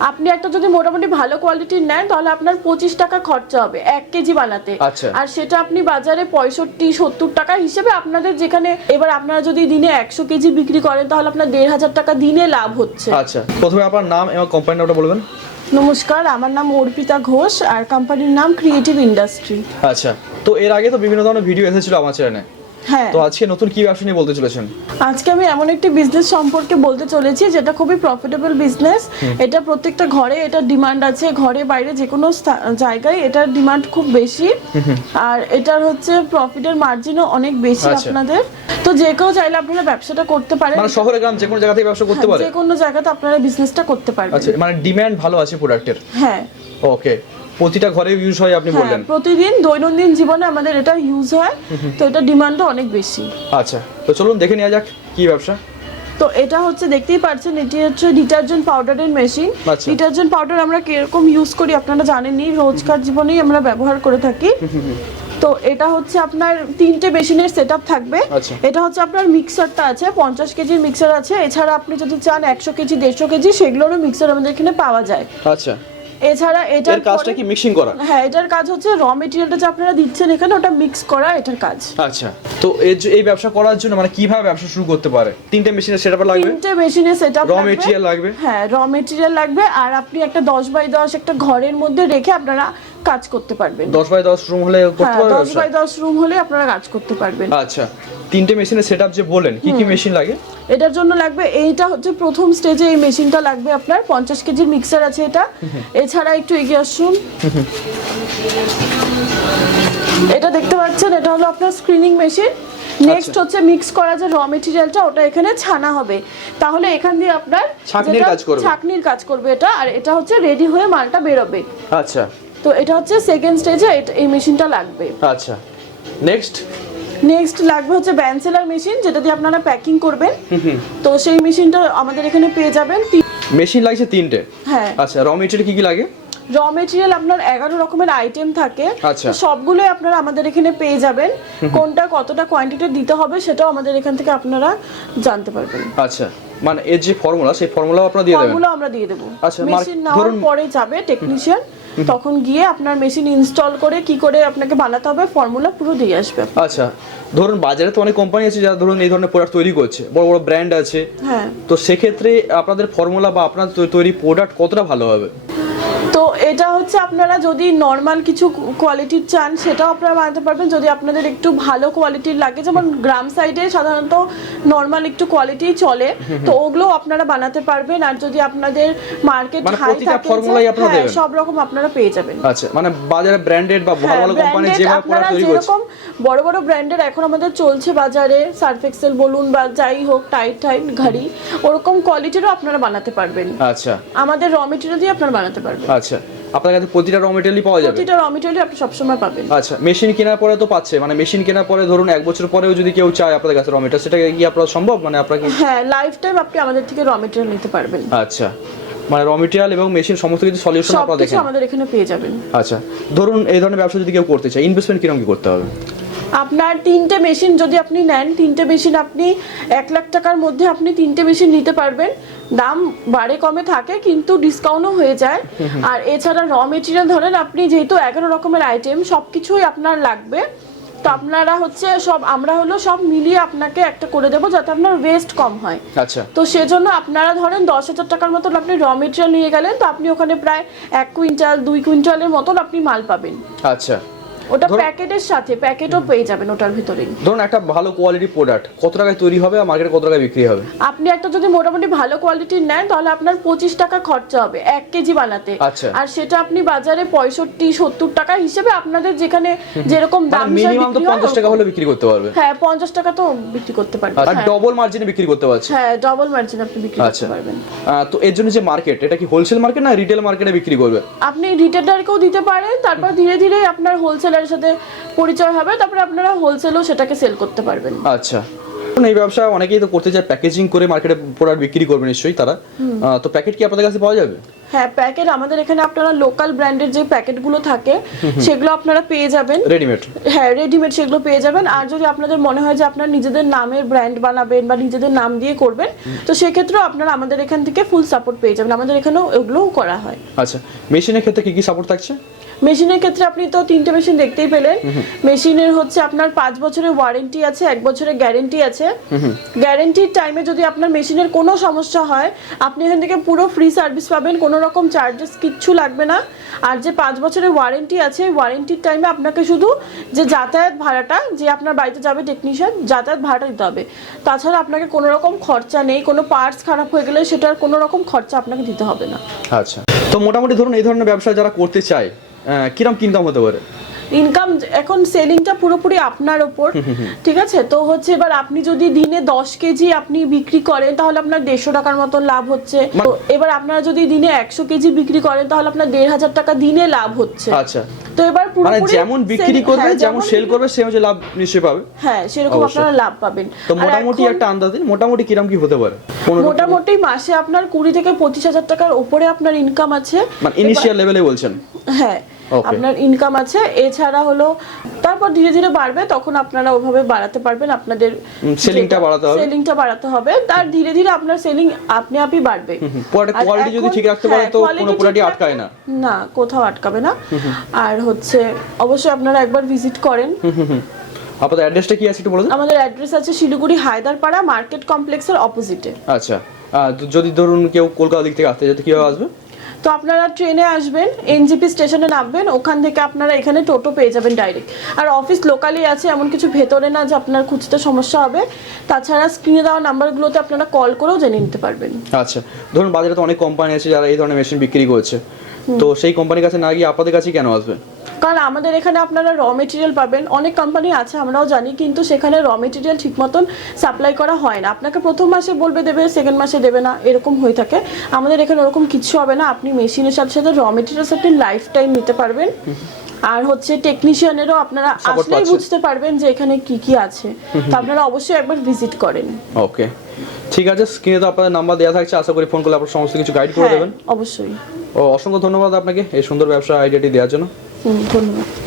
আপনি একটা যদি মোটামুটি ভালো কোয়ালিটির নেন তাহলে আপনার পঁচিশ টাকা খরচা হবে এক কেজি বানাতে। আচ্ছা। আর সেটা আপনি বাজারে পঁয়ষট্টি সত্তর টাকা হিসেবে আপনাদের যেখানে এবার আপনারা যদি দিনে একশো কেজি বিক্রি করেন তাহলে আপনার দেড় হাজার টাকা দিনে লাভ হচ্ছে। আচ্ছা প্রথমে আপনার নাম এবং কোম্পানি নামটা বলবেন। নমস্কার আমার নাম অর্পিতা ঘোষ আর কোম্পানির নাম ক্রিয়েটিভ ইন্ডাস্ট্রি আচ্ছা তো এর আগে তো বিভিন্ন ধরনের ভিডিও এসেছিল আমার চ্যানেলে তো আজকে নতুন কি ব্যবসা নিয়ে বলতে চলেছেন? আজকে আমি এমন একটি বিজনেস সম্পর্কে বলতে চলেছি যেটা খুবই প্রফিটেবল বিজনেস এটা প্রত্যেকটা ঘরে এটা ডিমান্ড আছে ঘরে বাইরে যে কোনো জায়গায় এটার ডিমান্ড খুব বেশি। আর এটার হচ্ছে প্রফিটের মার্জিনও অনেক বেশি আচ্ছা। আপনাদের। তো যে কেউ চাইলে আপনারা ব্যবসাটা করতে পারেন। মানে শহরে গ্রাম যে কোনো জায়গা থেকে ব্যবসা করতে হ্যাঁ, পারে? যে কোনো জায়গাতে আপনারা বিজনেসটা করতে পারবেন। আচ্ছা মানে ডিমান্ড ভালো আছে প্রোডাক্টের হ্যাঁ। ওকে প্রতিটা ঘরে ইউজ হয় আপনি হ্যাঁ বললেন। প্রতিদিন দৈনন্দিন জীবনে আমাদের এটা ইউজ হয় তো এটা ডিমান্ডও অনেক বেশি। আচ্ছা তো চলুন দেখে নেওয়া যাক কি ব্যবসা। তো এটা হচ্ছে দেখতেই পাচ্ছেন এটি হচ্ছে ডিটারজেন্ট পাউডারের মেশিন। ডিটারজেন্ট পাউডার আমরা কীরকম ইউজ করি আপনারা জানেনই রোজকার জীবনেই আমরা ব্যবহার করে থাকি। তো এটা হচ্ছে আপনার তিনটে মেশিনের সেট থাকবে। আচ্ছা। এটা হচ্ছে আপনার মিক্সারটা আছে পঞ্চাশ কেজির মিক্সার আছে। এছাড়া আপনি যদি চান একশো কেজি দেড়শো কেজি সেগুলোরও মিক্সার আমাদের এখানে পাওয়া যায়। আচ্ছা। এছাড়া এটার কাজটা কি মিক্সিং করা? হ্যাঁ এটার কাজ হচ্ছে র মেটেরিয়ালটা যে আপনারা দিচ্ছেন এখানে ওটা মিক্স করা এটার কাজ। আচ্ছা তো এই ব্যবসা করার জন্য মানে কীভাবে ব্যবসা শুরু করতে পারে? তিনটে মেশিনের সেটআপ লাগবে? তিনটে মেশিনে সেটআপ র মেটেরিয়াল লাগবে? হ্যাঁ র মেটেরিয়াল লাগবে। আর আপনি একটা দশ বাই দশ একটা ঘরের মধ্যে রেখে আপনারা কাজ করতে পারবেন। দশ বাই দশ রুম হলে করতে হ্যাঁ পারবে দশ বাই দশ রুম হলে আপনারা কাজ করতে পারবেন। আচ্ছা তিনটে মেশিনের সেটআপ যে বলেন কি কি মেশিন লাগে? এটার জন্য লাগবে এইটা হচ্ছে প্রথম স্টেজে এই মেশিনটা লাগবে আপনার পঞ্চাশ কেজির মিক্সার আছে এটা। এছাড়া একটু এগিয়ে আসুন। এটা দেখতে পাচ্ছেন এটা হলো আপনার স্ক্রিনিং মেশিন নেক্সট। হচ্ছে মিক্স করা যে র মেটেরিয়ালটা ওটা এখানে ছানা হবে। তাহলে এখান দিয়ে আপনার ছাঁকনির কাজ করবে। ছাঁকনির কাজ করবে এটা আর এটা হচ্ছে রেডি হয়ে মালটা বেরোবে। আচ্ছা। তো এটা হচ্ছে সেকেন্ড স্টেজে এই মেশিনটা লাগবে। আচ্ছা। নেক্সট নেক্সট লাগবে হচ্ছে ব্যানসেলার মেশিন যেটা দিয়ে আপনারা প্যাকিং করবেন। তো সেই মেশিনটা আমাদের এখানে পেয়ে যাবেন। মেশিন লাগছে তিনটে? হ্যাঁ। আচ্ছা র মেটেরিয়াল কি কি লাগে? র মেটেরিয়াল আপনার এগারো রকমের আইটেম থাকে। আচ্ছা। সবগুলোই আপনারা আমাদের এখানে পেয়ে যাবেন। কোনটা কতটা কোয়ান্টিটি দিতে হবে সেটাও আমাদের এখান থেকে আপনারা জানতে পারবেন। আচ্ছা। মানে এর যে ফর্মুলা সেই ফর্মুলাও আপনারা দিয়ে দেবেন? ফর্মুলা আমরা দিয়ে দেবো। আচ্ছা, মেশিন নেওয়ার পরে যাবে টেকনিশিয়ান তখন গিয়ে আপনার মেশিন ইনস্টল করে কি করে আপনাকে বানাতে হবে ফর্মুলা পুরো দিয়ে আসবে। আচ্ছা ধরুন বাজারে তো অনেক কোম্পানি আছে যারা ধরুন এই ধরনের প্রোডাক্ট তৈরি করছে বড় বড় ব্র্যান্ড আছে। হ্যাঁ। তো সেক্ষেত্রে আপনাদের ফর্মুলা বা আপনার তৈরি প্রোডাক্ট কতটা ভালো হবে? তো এটা হচ্ছে আপনারা যদি নর্মাল কিছু কোয়ালিটির চান সেটাও আপনারা বানাতে পারবেন। যদি আপনাদের একটু ভালো কোয়ালিটির লাগে যেমন গ্রাম সাইডে সাধারণত নর্মাল একটু কোয়ালিটি চলে তো ওগুলো আপনারা বানাতে পারবেন। আর যদি আপনাদের মার্কেট মানে হাই থাকে দেবেন? সব রকম আপনারা পেয়ে যাবেন। আচ্ছা মানে বাজারে ব্র্যান্ডেড বা ভালো হ্যাঁ, ভালো কোম্পানি যেভাবে আপনারা প্রোডাক্ট তৈরি করছে। বড় বড় ব্র্যান্ডের এখন আমাদের চলছে বাজারে সার্ফ এক্সেল বলুন বা যাই হোক টাইট টাইট ঘাড়ি ওরকম কোয়ালিটিরও আপনারা বানাতে পারবেন। আচ্ছা। আমাদের র মেটেরিয়াল দিয়ে আপনারা বানাতে পারবেন। আচ্ছা আপনার কাছে প্রতিটা র মেটেরিয়ালই পাওয়া যাবে। প্রতিটা র মেটেরিয়াল আপনি সবসময় পাবেন। আচ্ছা মেশিন কেনার পরে তো পাচ্ছে মানে মেশিন কেনার পরে ধরুন এক বছর পরেও যদি কেউ চায় আপনাদের কাছে র মেটেরিয়াল সেটা কি আপনার সম্ভব? মানে আপনাকে হ্যাঁ লাইফ টাইম আপনি আমাদের থেকে র মেটেরিয়াল নিতে পারবেন। আচ্ছা মানে র মেটেরিয়াল এবং মেশিন সমস্ত কিছু সলিউশন আপনারা দেখেন। আমাদের এখানে পেয়ে যাবেন। আচ্ছা ধরুন এই ধরনের ব্যবসা যদি কেউ করতে চায় ইনভেস্টমেন্ট কীরকম কি করতে হবে? আপনার তিনটে মেশিন যদি আপনি নেন তিনটে মেশিন আপনি এক লাখ টাকার মধ্যে আপনি তিনটে মেশিন নিতে পারবেন। দাম বাড়ে কমে থাকে কিন্তু ডিসকাউন্টও হয়ে যায়। আর এছাড়া র মেটেরিয়াল ধরেন আপনি যেহেতু এগারো রকমের আইটেম সব কিছুই আপনার লাগবে। তো আপনারা হচ্ছে সব আমরা হলো সব মিলিয়ে আপনাকে একটা করে দেবো যাতে আপনার ওয়েস্ট কম হয়। আচ্ছা। তো সেজন্য আপনারা ধরেন দশ হাজার টাকার মতন আপনি র মেটেরিয়াল নিয়ে গেলেন তো আপনি ওখানে প্রায় এক কুইন্টাল দুই কুইন্টালের মতন আপনি মাল পাবেন। আচ্ছা। ওটা প্যাকেটের সাথে প্যাকেটও পেয়ে যাবেন ওটার ভিতরেই। ধরুন একটা ভালো কোয়ালিটি প্রোডাক্ট কত টাকায় তৈরি হবে আর মার্কেটে কত টাকায় বিক্রি হবে? আপনি একটা যদি মোটামুটি ভালো কোয়ালিটির নেন তাহলে আপনার পঁচিশ টাকা খরচা হবে এক কেজি বানাতে। আচ্ছা। আর সেটা আপনি বাজারে পঁয়ষট্টি সত্তর টাকা হিসেবে আপনাদের যেখানে যেরকম দাম মানে মিনিমাম তো পঞ্চাশ টাকা হলে বিক্রি করতে পারবে। হ্যাঁ পঞ্চাশ টাকা তো বিক্রি করতে পারবেন আর হ্যাঁ। ডবল মার্জিনে বিক্রি করতে পারছে। হ্যাঁ ডবল মার্জিন আপনি বিক্রি আচ্ছা। করতে পারবেন। আহ, তো এর জন্য যে মার্কেট এটা কি হোলসেল মার্কেট না রিটেল মার্কেটে বিক্রি করবে? আপনি রিটেলারকেও দিতে পারেন তারপর ধীরে ধীরে আপনার হোলসেলারের সাথে পরিচয় হবে তারপরে আপনারা হোলসেলও সেটাকে সেল করতে পারবেন। আচ্ছা। এই ব্যবসা অনেকেই তো করতে চায় প্যাকেজিং করে মার্কেটে প্রোডাক্ট বিক্রি করবে নিশ্চয়ই তারা। তো প্যাকেট কি আপনাদের কাছে পাওয়া যাবে? হ্যাঁ প্যাকেট আমাদের এখানে আপনারা লোকাল ব্র্যান্ডের যে প্যাকেটগুলো থাকে সেগুলো আপনারা পেয়ে যাবেন। রেডিমেড হ্যাঁ রেডিমেড সেগুলো পেয়ে যাবেন। আর যদি আপনাদের মনে হয় যে আপনার নিজেদের নামের ব্র্যান্ড বানাবেন বা নিজেদের নাম দিয়ে করবেন তো সেক্ষেত্রেও আপনারা আমাদের এখান থেকে ফুল সাপোর্ট পেয়ে যাবেন। আমাদের এখানেও করা হয়। আচ্ছা মেশিনের ক্ষেত্রে কি কি সাপোর্ট থাকছে? মেশিনের ক্ষেত্রে আপনি তো তিনটে মেশিন দেখতেই পেলেন। মেশিনের হচ্ছে আপনার পাঁচ বছরের ওয়ারেন্টি আছে এক বছরের গ্যারেন্টি আছে। গ্যারেন্টির টাইমে যদি আপনার মেশিনের কোনো সমস্যা হয় আপনি এখান থেকে পুরো ফ্রি সার্ভিস পাবেন কোনো রকম চার্জেস কিচ্ছু লাগবে না। আর যে পাঁচ বছরের ওয়ারেন্টি আছে ওয়ারেন্টির টাইমে আপনাকে শুধু যে যাতায়াত ভাড়াটা, যে আপনার বাড়িতে যাবে টেকনিশিয়ান যাতায়াত ভাড়াটা দিতে হবে। তাছাড়া আপনাকে কোনো রকম খরচা নেই, কোনো পার্টস খারাপ হয়ে গেলে সেটার কোনো রকম খরচা আপনাকে দিতে হবে না। আচ্ছা। তো মোটামুটি ধরুন এই ধরনের ব্যবসা যারা করতে চায় কীরকম কিরম কিনকাম হতে পারে? ইনকাম এখন সেলিংটা পুরোপুরি আপনার ওপর ঠিক আছে? তো হচ্ছে এবার আপনি যদি দিনে দশ কেজি আপনি বিক্রি করেন তাহলে আপনার দেড়শো টাকার মতো লাভ হচ্ছে। তো এবার আপনারা যদি দিনে একশো কেজি বিক্রি করেন তাহলে আপনার দেড় হাজার টাকা দিনে লাভ হচ্ছে। আচ্ছা। তো এবার মানে যেমন বিক্রি করবে হ্যাঁ, যেমন সেল করবে সে হচ্ছে লাভ নিশ্চয়ই পাবে। হ্যাঁ সেরকম আপনারা লাভ পাবেন। তো মোটামুটি একটা আন্দাজ মোটামুটি কিরম কি হতে পারে? মোটামুটি মাসে আপনার কুড়ি থেকে পঁচিশ হাজার টাকার উপরে আপনার ইনকাম আছে। মানে ইনিশিয়াল লেভেলে বলছেন। হ্যাঁ. আপনার ইনকাম আছে এছাড়া হলো তারপর ধীরে ধীরে বাড়বে তখন আপনারা ওভাবে বাড়াতে পারবেন আপনাদের হুম, selling টা বাড়াতে হবে। সেলিংটা বাড়াতে হবে তার ধীরে ধীরে আপনার সেলিং আপনি আপই বাড়বে। কোয়ালিটি যদি ঠিক রাখতে হ্যাঁ, পারে তো কোনো কোয়ালিটি আটকায় না। না কোথাও আটকাবে না। আর হচ্ছে অবশ্যই আপনারা একবার ভিজিট করেন। আপনাদের অ্যাড্রেসটা কি আছে একটু বলে দিন আমাদের অ্যাড্রেস আছে শিলিগুড়ি হায়দারপাড়া মার্কেট কমপ্লেক্সের অপোজিটে আচ্ছা। যদি ধরুন কেউ কলকাতা দিক থেকে আসতে চায় তো কীভাবে আসবে? তো আপনারা ট্রেনে আসবেন এনজিপি স্টেশনে নামবেন ওখান থেকে আপনারা এখানে টোটো পেয়ে যাবেন ডাইরেক্ট আর অফিস লোকালি আছে এমন কিছু ভেতরে না যে আপনার খুঁজতে সমস্যা হবে। তাছাড়া স্ক্রিনে দেওয়া নাম্বারগুলোতে আপনারা কল করেও জেনে নিতে পারবেন। আচ্ছা ধরুন বাজারে তো অনেক কোম্পানি আছে যারা এই ধরনের মেশিন বিক্রি করছে। তো সেই কোম্পানির কাছে না গিয়ে আপনাদের কাছে কেন আসবে কারণ আমাদের এখানে আপনারা র মেটেরিয়াল পাবেন। অনেক কোম্পানি আছে আমরাও জানি কিন্তু সেখানে র মেটেরিয়াল ঠিক মতন সাপ্লাই করা হয় না। আপনাকে প্রথম মাসে বলবে দেবে সেকেন্ড মাসে দেবে না এরকম হয়ে থাকে। আমাদের এখানে ওরকম কিছু হবে না। আপনি মেশিনের সাথে সাথে র মেটেরিয়ালস আপনি লাইফ টাইম নিতে পারবেন। আর হচ্ছে টেকনিশিয়ানেরও আপনারা আসলেই বুঝতে পারবেন যে এখানে কি কি আছে। তো আপনারা অবশ্যই একবার ভিজিট করেন। ওকে ঠিক আছে স্ক্রিনে তো আপনাদের নাম্বার দেওয়া থাকছে। আশা করি ফোন করলে আপনার সমস্ত কিছু গাইড করে হ্যাঁ দেবেন। অবশ্যই। ও অসংখ্য ধন্যবাদ আপনাকে এই সুন্দর ব্যবসা আইডিয়াটি দেওয়ার জন্য। হুম, ধন্যবাদ